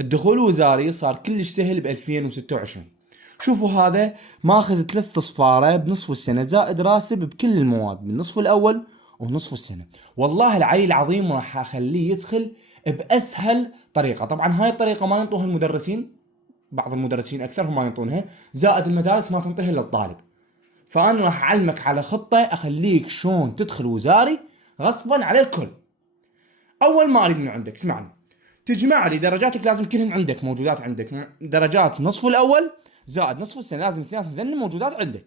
الدخول الوزاري صار كلش سهل ب 2026. شوفوا هذا ماخذ 3 صفارة بنصف السنة زائد راسب بكل المواد بالنصف الأول ونصف السنة. والله العلي العظيم راح أخليه يدخل بأسهل طريقة. طبعا هاي الطريقة ما ينطوها المدرسين، بعض المدرسين أكثرهم ما ينطونها، زائد المدارس ما تنطيها للطالب. فأنا راح أعلمك على خطة أخليك شلون تدخل وزاري غصبا على الكل. أول ما أريد من عندك اسمعني، تجمع لي درجاتك، لازم كلهن عندك موجودات عندك، درجات نصف الاول زائد نصف السنه لازم اثنين ذن موجودات عندك.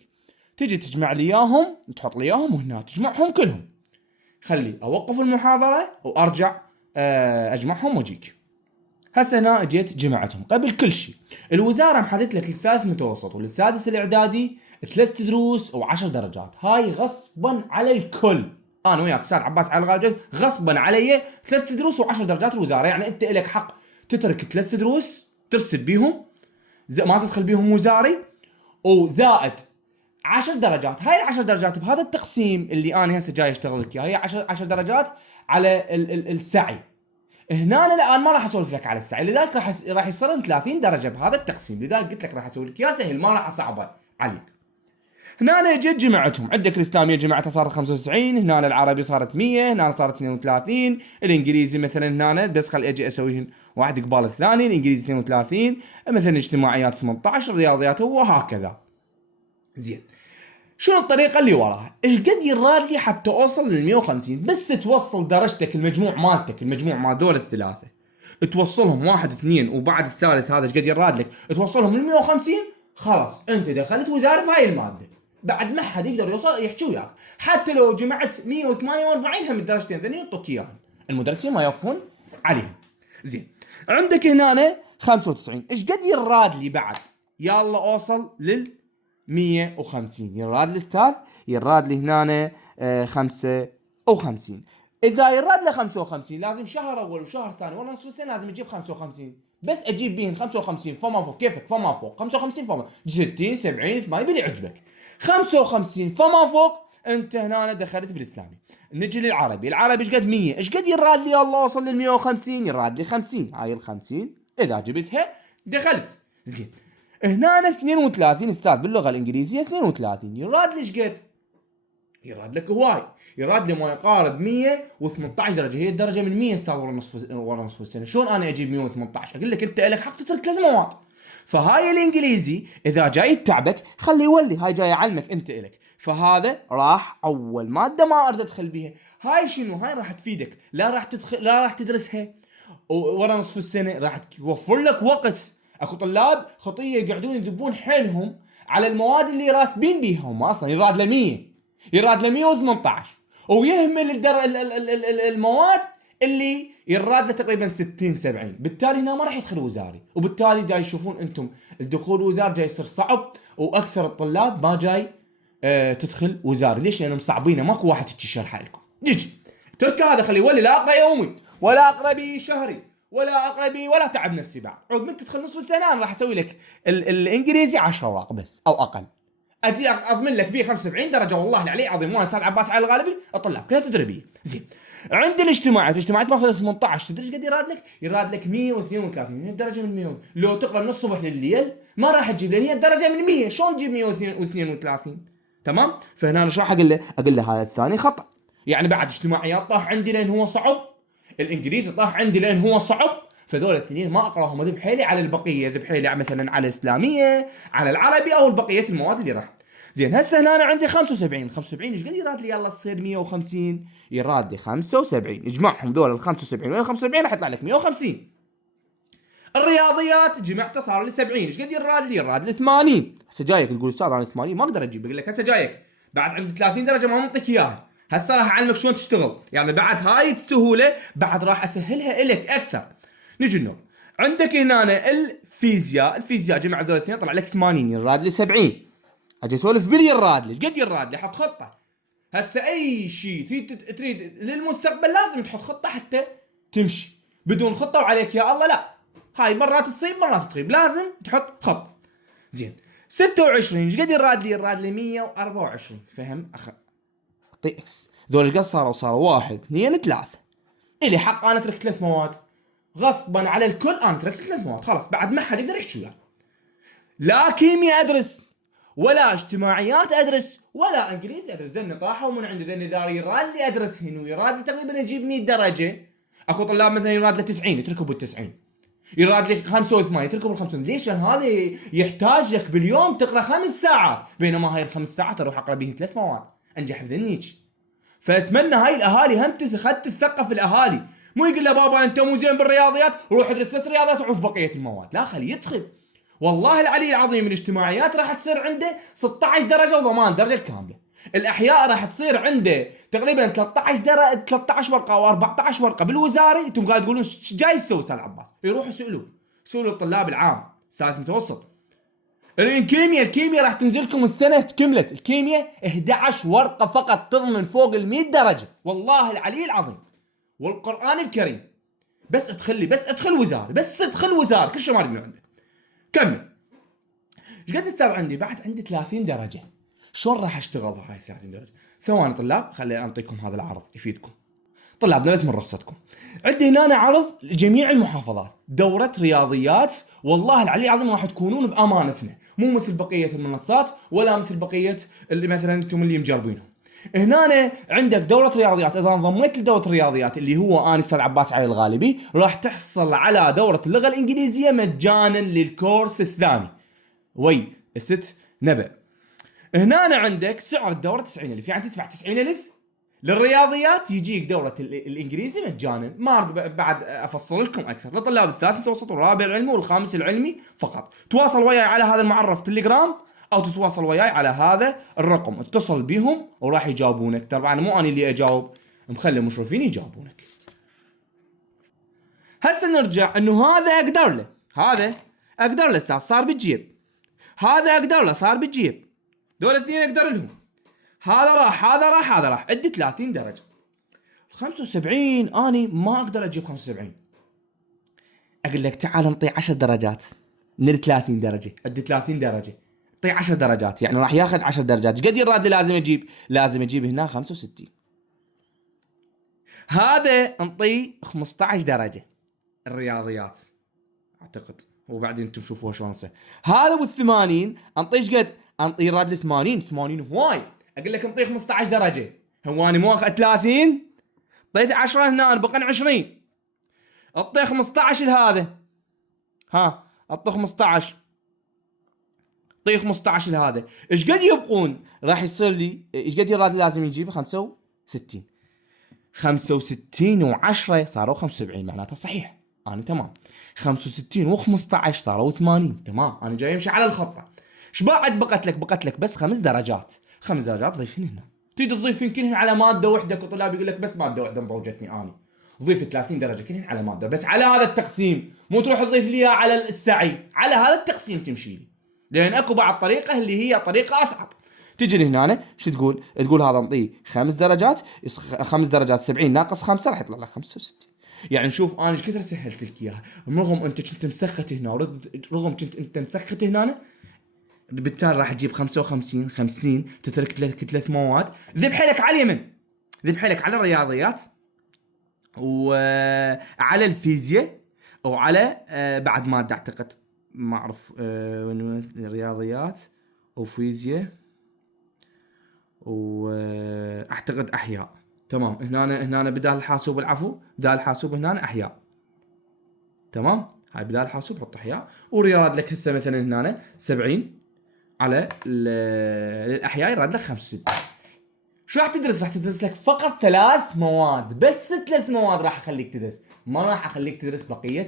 تجي تجمع لي اياهم، تحط لي اياهم وهنا تجمعهم كلهم. خلي اوقف المحاضره وارجع اجمعهم واجيك. هسه هنا جيت جمعتهم قبل كل شيء. الوزاره محددت لك للثالث متوسط وللسادس الاعدادي 3 دروس و10 درجات. هاي غصبا على الكل. انا وياك استاذ عباس على الغالب غصبا علي 3 دروس و10 درجات الوزاره. يعني انت لك حق تترك 3 دروس ترسل بيهم، ما تدخل بيهم وزاري، وزائد 10 درجات. هاي ال10 درجات بهذا التقسيم اللي انا هسه جاي اشتغل لك اياه، هي 10 درجات على السعي. هنا انا الان ما راح اسولف لك على السعي، لذلك راح يصير 30 درجه بهذا التقسيم. لذلك قلت لك راح اسوي لك يا سهل، ما راح اصعبه عليك. هنا أنا جيت جمعتهم، عندك الاسلاميه جمعتها صارت 95، هنا العربي صارت 100، هنا صارت 32، الانجليزي مثلا هنا بس خل اجي اسويهن واحد قبال الثاني، الانجليزي 32، مثلا اجتماعيات 18، الرياضيات وهكذا. زين، شنو الطريقه اللي وراها؟ ايش قد يراد لي حتى اوصل لل 150؟ بس توصل درجتك المجموع مالتك، المجموع مال دول الثلاثه توصلهم واحد اثنين وبعد الثالث هذا ايش قد يراد لك توصلهم لل 150، خلاص انت دخلت وزاره بهاي الماده. بعد ما حد يقدر يوصل يحكي وياك. حتى لو جمعت 148 هم الدرجتين ثانيين يعطوك اياهم، المدرسين ما يوقفون عليهم. زين، عندك هنا 95، ايش قد يراد لي بعد؟ يلا اوصل لل 150. يراد الاستاذ يراد لي هنا 55. اذا يراد له 55 لازم شهر اول وشهر ثاني والله نصف السنه لازم اجيب 55. بس اجيب بيهن 55 فما فوق، كيفك فما فوق 55 فما 60 70 80 باللي يعجبك. 55 فما فوق انت هنا دخلت بالاسلامي. نجي للعربي، العربي ايش قد 100، ايش قد يراد لي الله اوصل لل 150؟ يراد لي 50. هاي ال 50 اذا جبتها دخلت. زين، هنا 32 استاذ باللغه الانجليزيه 32 يراد لي ايش قد؟ يراد لك هواي، يراد لي ما يقارب 118 درجه. هي الدرجه من 100 استاذ ورا نصف السنه. شلون انا اجيب 118؟ اقول لك انت لك حق تترك 3 مواد. فهاي الانجليزي اذا جاي تعبك خليه يولي، هاي جاي اعلمك انت الك. فهذا راح اول ماده ما اريد ادخل بيها. هاي شنو؟ هاي راح تفيدك، لا راح تدخل لا راح تدرسها ورا نصف السنه، راح توفر لك وقت. اكو طلاب خطيه يقعدون يذبون حيلهم على المواد اللي راسبين بيها، هم اصلا يراد له 100، يراد له 118، ويهمل المواد اللي يراد له تقريبا 60 70. بالتالي هنا ما راح يدخل وزاري، وبالتالي جاي يشوفون انتم الدخول وزاري جاي يصير صعب، واكثر الطلاب ما جاي تدخل وزاري. ليش؟ لانهم صعبينه، ماكو واحد هيك يشرح لكم. جيجي ترك هذا خليه يولي، لا اقرا يومي ولا اقرا بي شهري ولا اقرا بي ولا تعب نفسي. بعد عود من تدخل نصف السنه انا راح اسوي لك الانجليزي 10 اوراق بس او اقل، اجي اضمن لك بيه 75 درجه والله العلي عظيم. وانا استاذ عباس على الغالبي الطلاب كلها تدريبيه. زين، عند الاجتماعات ماخذ 18، تدري ايش قد يراد لك؟ يراد لك 132. هي الدرجه من 100 لو تقرا من الصبح لليل ما راح تجيب، لان هي الدرجه من 100. شلون تجيب 132؟ تمام. فهنا انا شو راح اقول له هذا الثاني خطا. يعني بعد اجتماعيات طاح عندي لان هو صعب، الانجليزي طاح عندي لان هو صعب، فذول الاثنين ما اقراهم، ذب حيلي على البقيه، ذب حيلي مثلا على الاسلاميه على العربي او البقيه المواد اللي راح. زين، هسه هنا انا عندي 75. 75 ايش قد يراد لي؟ يلا تصير 150. يراد لي 75، اجمعهم ذول ال 75 وال 75 راح يطلع لك 150. الرياضيات جمعته صار لي 70، ايش قد يراد لي؟ يراد لي 80. هسه جايك تقول استاذ انا 80 ما اقدر اجيب، بقول لك هسه جايك بعد عند 30 درجه ما منطيك اياها. هسه راح اعلمك شلون تشتغل، يعني بعد هاي السهوله بعد راح اسهلها لك اكثر. نجي النوم، عندك هنا الفيزياء جمع ذول الاثنين طلع لك 80، يراد لي 70. اجي اسولف باليراد لي، ايش قد يراد لي؟ حط خطه. هسه اي شيء تريد للمستقبل لازم تحط خطه حتى تمشي. بدون خطه وعليك يا الله لا، هاي مرات تصيب مرات تخيب، لازم تحط خط. زين، 26 ايش قد يراد لي؟ يراد لي 124. فهم اعطي اكس. ذول ايش قد صاروا؟ صاروا 1 2 3. الي حق انا اترك 3 مواد. غصبا على الكل انا تركت 3 مواد خلاص، بعد ما حد يقدر يحكي وياي. لا كيمياء ادرس، ولا اجتماعيات ادرس، ولا انجليزي ادرس. ذني طاحوا من عندي، ذني ذا يراد لي ادرس هنا ويراد لي تقريبا اجيب 100 درجه. اكو طلاب مثلا يراد له 90 يتركوا بال 90، يراد لك 85 يتركوا بال 85. ليش؟ لان هذا يحتاج لك باليوم تقرا 5 ساعات، بينما هاي ال5 ساعات اروح اقرا بهن 3 مواد انجح بذنيك. فاتمنى هاي الاهالي هم اخذت الثقه في الاهالي، مو يقول له بابا انت مو زين بالرياضيات روح ادرس بس رياضيات وعوف بقيه المواد، لا خليه يدخل. والله العلي العظيم الاجتماعيات راح تصير عنده 16 درجه وضمان درجه الكامله. الاحياء راح تصير عنده تقريبا 13 درجه، 13 ورقه او 14 ورقه بالوزاري. انتم قاعد تقولون ايش جاي تسوي استاذ عباس؟ يروحوا سالوا الطلاب العام ثالث متوسط. الكيمياء راح تنزلكم السنه كملت الكيمياء 11 ورقه فقط تضمن فوق ال 100 درجه، والله العلي العظيم والقران الكريم. بس ادخل وزاري كل شيء ما من عندك. كمل. ايش قد صار عندي؟ بعد عندي 30 درجه. شلون راح اشتغل هاي 30 درجه؟ ثواني طلاب، خلي انطيكم هذا العرض يفيدكم طلابنا بس من رخصتكم. عندي هنا عرض لجميع المحافظات، دوره رياضيات، والله العلي العظيم راح تكونون بامانتنا، مو مثل بقيه المنصات ولا مثل بقيه اللي مثلا انتم اللي مجربينهم. هنا عندك دوره رياضيات، اذا انضميت لدوره الرياضيات اللي هو انا استاذ عباس علي الغالبي، راح تحصل على دوره اللغه الانجليزيه مجانا للكورس الثاني الست نبأ. هنا عندك سعر الدوره 90,000، يعني تدفع 90,000 للرياضيات، يجيك دوره الانجليزي مجانا. ما بعد افصل لكم اكثر لطلاب الثالث متوسط والرابع العلمي والخامس العلمي فقط. تواصل وياي على هذا المعرف تليجرام، او تتواصل وياي على هذا الرقم، اتصل بهم وراح يجاوبونك. طبعا مو انا اللي اجاوب، مخلي مشرفين يجاوبونك. هسه نرجع انه هذا اقدر له استاذ صار بتجيب، هذا اقدر له صار بتجيب، دول اثنين اقدر لهم. هذا راح عندي 30 درجه. 75 اني ما اقدر اجيب 75. اقول لك تعال نطي 10 درجات من ال 30 درجه، عندي 30 درجه طي 10 درجات، يعني راح ياخذ 10 درجات. قد يراد لازم اجيب هنا 65. هذا نطي 15 درجه الرياضيات اعتقد، وبعدين انتم شوفوها شلون تصير. هذا وال80 انطي ايش قد؟ انطي راد ل 80 هواي. اقول لك انطي 15 درجه، هواني مو اخذ 30 طيت 10 هنا بقى 20. اعطي 15 لهذا، اعطي 15 طي 15 لهذا. ايش قد يبقون؟ راح يصير لي ايش قد يراد لازم يجيب 65. 65 و10 صاروا 75، معناتها صحيح انا تمام. 65 و15 صاروا 80، تمام انا جاي امشي على الخطه. ايش بعد بقت لك بس 5 درجات. 5 درجات ضيفين هنا، تريد تضيف يمكن على ماده وحده. كطلاب يقول لك بس ماده وحده مضوجتني اني، ضيف 30 درجه كلهن على ماده، بس على هذا التقسيم، مو تروح تضيف لي على السعي، على هذا التقسيم تمشي لي. لان اكو بعض طريقه اللي هي طريقه اصعب. تجي لهنا شو تقول هذا نعطيه 5 درجات، 5 درجات 70 ناقص 5 راح يطلع لك 65. يعني شوف انا ايش كثر سهلت لك اياها، رغم انت كنت مسخت هنا رغم كنت انت مسخت هنا، بالتالي راح تجيب 55 50 تترك لك 3 مواد. ذبح لك على اليمن، ذبح لك على الرياضيات وعلى الفيزياء وعلى بعد ماده اعتقد ما اعرف رياضيات وفيزياء واعتقد احياء. تمام. هنا بدال الحاسوب، العفو بدال الحاسوب هنا احياء. تمام. هاي بدال الحاسوب حط احياء. ورياض لك هسه مثلا هنا 70 على الاحياء يراد لك 65. شو راح تدرس؟ راح تدرس لك فقط 3 مواد، بس 3 مواد راح اخليك تدرس، ما راح اخليك تدرس بقيه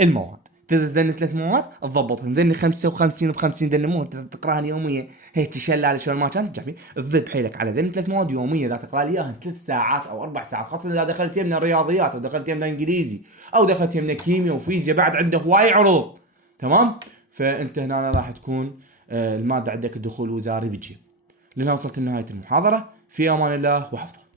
المواد. تدرس ذني 3 مواد تضبطهم، ذني 55 ب50 ذني مو تقراهن يوميا هيك شلال شلون ما كانت تجحبين. تضيب حيلك على ذني 3 مواد يوميا، اذا تقرا لي اياها 3 ساعات او 4 ساعات، خاصه اذا دخلت يمنا رياضيات او دخلت يمنا انجليزي او دخلت يمنا كيمياء وفيزياء، بعد عندك هواي عروض. تمام. فانت هنا راح تكون الماده عندك الدخول الوزاري بتجيب. لنا وصلت لنهايه المحاضره، في امان الله وحفظه.